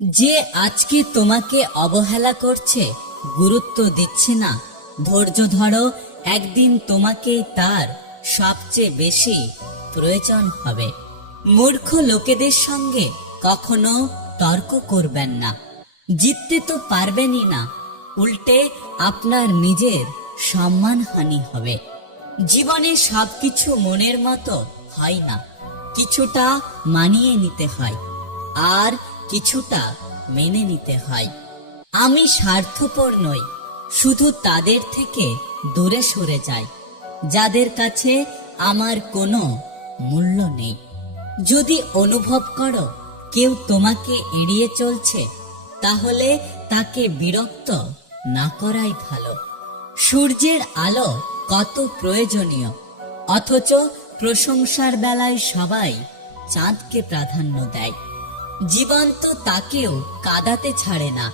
যে আজকে তোমাকে অবহেলা করছে, গুরুত্ব দিচ্ছে না, ধৈর্য ধরো, একদিন তোমাকেই তার সবচেয়ে বেশি প্রয়োজন হবে। মূর্খ লোকেদের সঙ্গে কখনো তর্ক করবেন না, জিততে তো পারবেনই না, উল্টে আপনার নিজের সম্মানহানি হবে। জীবনে সবকিছু মনের মতো হয় না, কিছুটা মানিয়ে নিতে হয়, আর কিছুটা মেনে নিতে হয়। আমি স্বার্থপর নই, শুধু তাদের থেকে দূরে সরে যাই যাদের কাছে আমার কোনো মূল্য নেই। যদি অনুভব করো কেউ তোমাকে এড়িয়ে চলছে, তাহলে তাকে বিরক্ত না করাই ভালো। সূর্যের আলো কত প্রয়োজনীয়, অথচ প্রশংসার বেলায় সবাই চাঁদকে প্রাধান্য দেয়। জীবন তো তাকেও কাঁদাতে ছাড়ে না,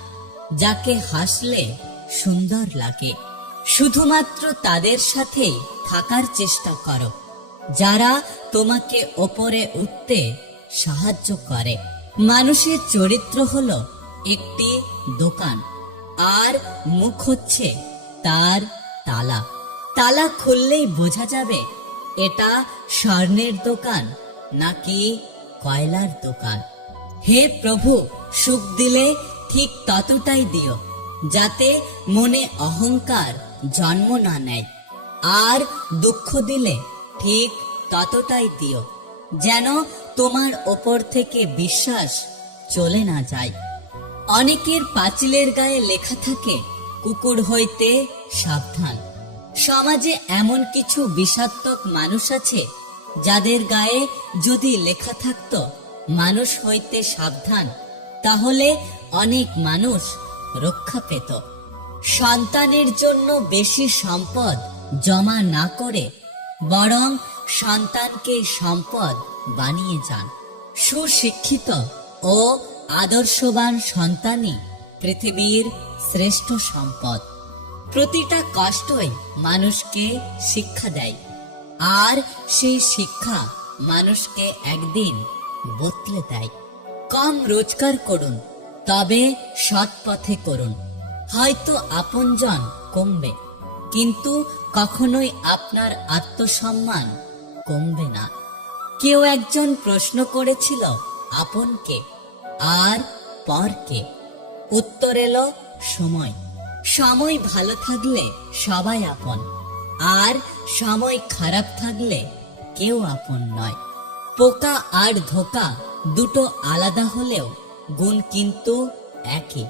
যাকে হাসলে সুন্দর লাগে। শুধুমাত্র তাদের সাথেই থাকার চেষ্টা করো যারা তোমাকে ওপরে উঠতে সাহায্য করে। মানুষের চরিত্র হলো একটি দোকান, আর মুখ হচ্ছে তার তালা। তালা খুললেই বোঝা যাবে এটা স্বর্ণের দোকান নাকি কয়লার দোকান। হে প্রভু, সুখ দিলে ঠিক ততটাই দিও যাতে মনে অহংকার জন্ম না নেয়, আর দুঃখ দিলে ঠিক ততটাই দিও যেন তোমার ওপর থেকে বিশ্বাস চলে না যায়। অনেকের পাঁচিলের গায়ে লেখা থাকে কুকুর হইতে সাবধান। সমাজে এমন কিছু বিষাক্ত মানুষ আছে যাদের গায়ে যদি লেখা থাকতো মানুষ হইতে সাবধান, তাহলে অনেক মানুষ রক্ষা পেত। সন্তানের জন্য বেশি সম্পদ জমা না করে বরং সন্তানকে সম্পদ বানিয়ে যান। সুশিক্ষিত ও আদর্শবান সন্তানই পৃথিবীর শ্রেষ্ঠ সম্পদ। প্রতিটা কষ্টই মানুষকে শিক্ষা দেয়, আর সেই শিক্ষা মানুষকে একদিন বদলে দেয়। কম রোজগার করুন, তবে সৎ পথে করুন। হয়তো আপনজন কমবে, কিন্তু কখনোই আপনার আত্মসম্মান কমবে না। কেউ একজন প্রশ্ন করেছিল আপনকে আর পরকে, উত্তর এলো সময়। সময় ভালো থাকলে সবাই আপন, আর সময় খারাপ থাকলে কেউ আপন নয়। পোকা আর ধোকা দুটো আলাদা হলেও গুণ কিন্তু একই।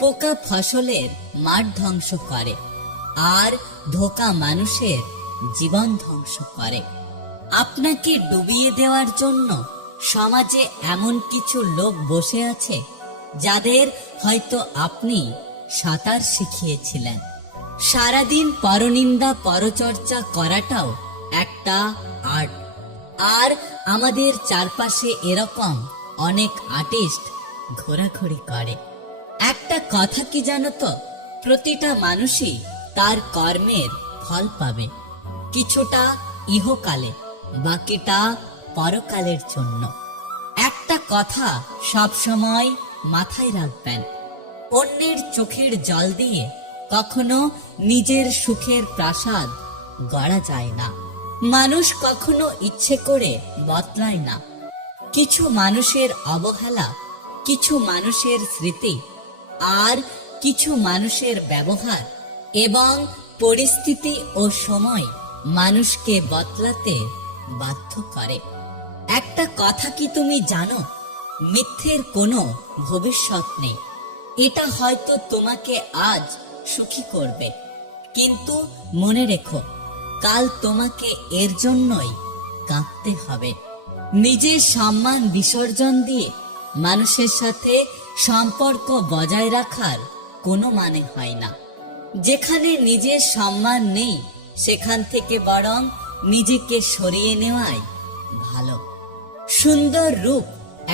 পোকা ফসলের মাঠ ধ্বংস করে, আর ধোকা মানুষের জীবন ধ্বংস করে। আপনাকে ডুবিয়ে দেওয়ার জন্য সমাজে এমন কিছু লোক বসে আছে যাদের হয়তো আপনি সাঁতার শিখিয়েছিলেন। সারাদিন পরনিন্দা পরচর্চা করাটাও একটা আর্ট, আর আমাদের চারপাশে এরকম অনেক আর্টিস্ট ঘোরাঘুরি করে। একটা কথা কি জানো তো, প্রতিটা মানুষই তার কর্মের ফল পাবে, কিছুটা ইহকালে, বাকিটা পরকালের জন্য। একটা কথা সব সময় মাথায় রাখবেন, অন্যের চোখের জল দিয়ে কখনো নিজের সুখের প্রাসাদ গড়া যায় না। মানুষ কখনো ইচ্ছে করে বদলায় না। কিছু মানুষের অবহেলা, কিছু মানুষের স্মৃতি, আর কিছু মানুষের ব্যবহার এবং পরিস্থিতি ও সময় মানুষকে বদলাতে বাধ্য করে। একটা কথা কি তুমি জানো, মিথ্যের কোনো ভবিষ্যৎ নেই। এটা হয়তো তোমাকে আজ সুখী করবে, কিন্তু মনে রেখো কাল তোমাকে এর জন্যই কাঁদতে হবে। নিজের সম্মান বিসর্জন দিয়ে মানুষের সাথে সম্পর্ক বজায় রাখার কোনো মানে হয় না। যেখানে নিজের সম্মান নেই সেখান থেকে বরং নিজেকে সরিয়ে নেওয়াই ভালো। সুন্দর রূপ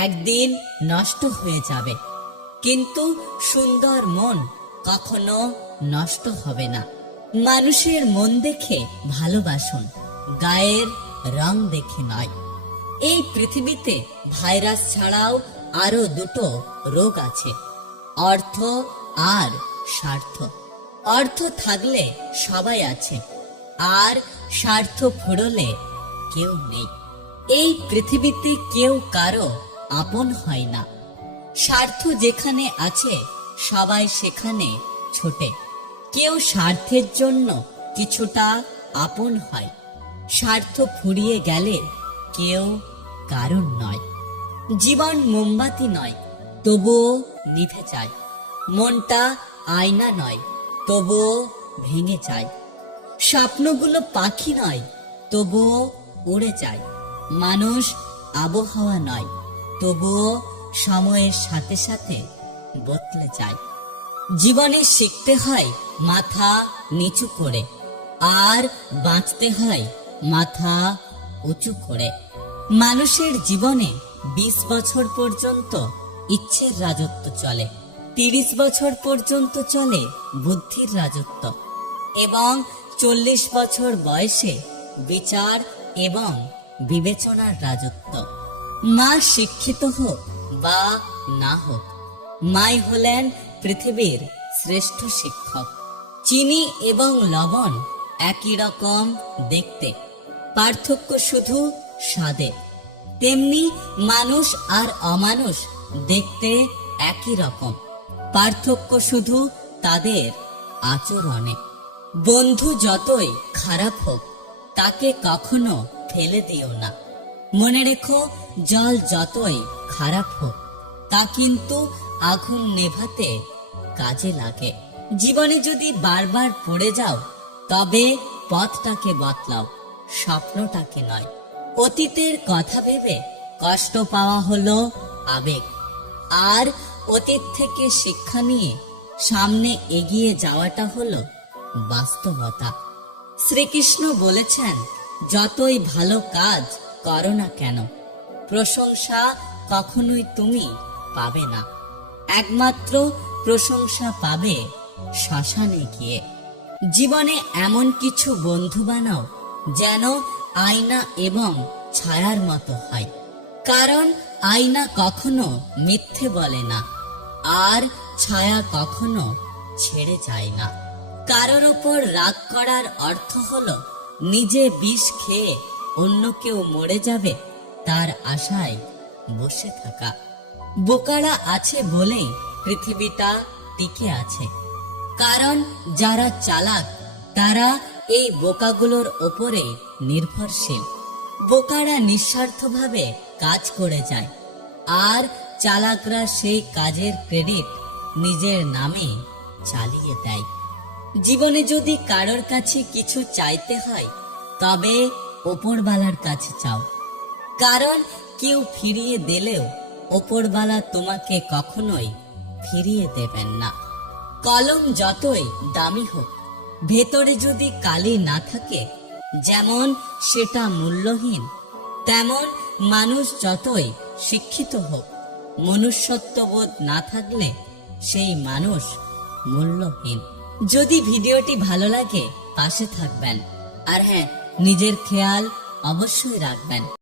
একদিন নষ্ট হয়ে যাবে, কিন্তু সুন্দর মন কখনো নষ্ট হবে না। মানুষের মন দেখে ভালোবাসুন, গায়ের রং দেখে নয়। এই পৃথিবীতে ভাইরাস ছাড়াও আরো দুটো রোগ আছে, অর্থ আর স্বার্থ। অর্থ থাকলে সবাই আছে, আর স্বার্থ ফুরলে কেউ নেই। এই পৃথিবীতে কেউ কারো আপন হয় না। স্বার্থ যেখানে আছে সবাই সেখানে ছোটে। কেউ স্বার্থের জন্য কিছুটা আপন হয়। স্বার্থ ফুরিয়ে গেলে কেউ কারণ নয়। জীবন মোমবাতি নয়, তবুও নিভে যায়। মনটা আয়না নয়, তবুও ভেঙে যায়। স্বপ্নগুলো পাখি নয়, তবুও উড়ে যায়। মানুষ আবহাওয়া নয়, তবুও সময়ের সাথে সাথে বদলে যায়। জীবনে শিখতে হয় মাথা নিচু করে, আর বাঁচতে হয় মাথা উঁচু করে। মানুষের জীবনে 20 বছর পর্যন্ত ইচ্ছের রাজত্ব চলে, 30 বছর পর্যন্ত চলে বুদ্ধির রাজত্ব, এবং 40 বছর বয়সে বিচার এবং বিবেচনার রাজত্ব। মা শিক্ষিত হোক বা না হোক, মাই হলেন পৃথিবীর শ্রেষ্ঠ শিক্ষক। চিনি এবং লবণ একই রকম দেখতে, পার্থক্য শুধু স্বাদে। তেমনি মানুষ আর অমানুষ দেখতে একই রকম, পার্থক্য শুধু তাদের আচরণে। বন্ধু যতই খারাপ হোক, তাকে কখনো ফেলে দিও না। মনে রেখো, জল যতই খারাপ হোক, তা কিন্তু আগুন নেভাতে কাজে লাগে। জীবনে যদি বারবার পড়ে যাও, তবে পথটাকে বদলাও, স্বপ্নটাকে নয়। অতীতের কথা ভেবে কষ্ট পাওয়া হলো আবেগ, আর অতীত থেকে শিক্ষা নিয়ে সামনে এগিয়ে যাওয়াটা হলো বাস্তবতা। শ্রীকৃষ্ণ বলেছেন, যতই ভালো কাজ করো না কেন, প্রশংসা কখনোই তুমি পাবে না। একমাত্র প্রশংসা পাবে শ্মশানে গিয়ে। জীবনে এমন কিছু বন্ধু বানাও যেন আয়না এবং ছায়ার মতো হয়, কারণ আয়না কখনো মিথ্যে বলে না, আর ছায়া কখনো ছেড়ে যায় না। কারোর ওপর রাগ করার অর্থ হলো নিজে বিষ খেয়ে অন্য কেউ মরে যাবে তার আশায় বসে থাকা। বোকারা আছে বলেই পৃথিবীটা টিকে আছে, কারণ যারা চালাক তারা এই বোকাগুলোর ওপরে নির্ভরশীল। বোকারা নিঃস্বার্থভাবে কাজ করে যায়, আর চালাকরা সেই কাজের ক্রেডিট নিজের নামে চালিয়ে দেয়। জীবনে যদি কারোর কাছে কিছু চাইতে হয়, তবে ওপরওয়ালার কাছে চাও, কারণ কেউ ফিরিয়ে দিলেও ওপরওয়ালা তোমাকে কখনোই ফিরিয়ে দেবেন না। কলম যতই দামি হোক, ভেতরে যদি কালি না থাকে, যেমন সেটা মূল্যহীন। তেমন মানুষ যতই শিক্ষিত হোক, মনুষ্যত্ববোধ না থাকলে সেই মানুষ মূল্যহীন। যদি ভিডিওটি ভালো লাগে, পাশে থাকবেন, আর হ্যাঁ, নিজের খেয়াল অবশ্যই রাখবেন।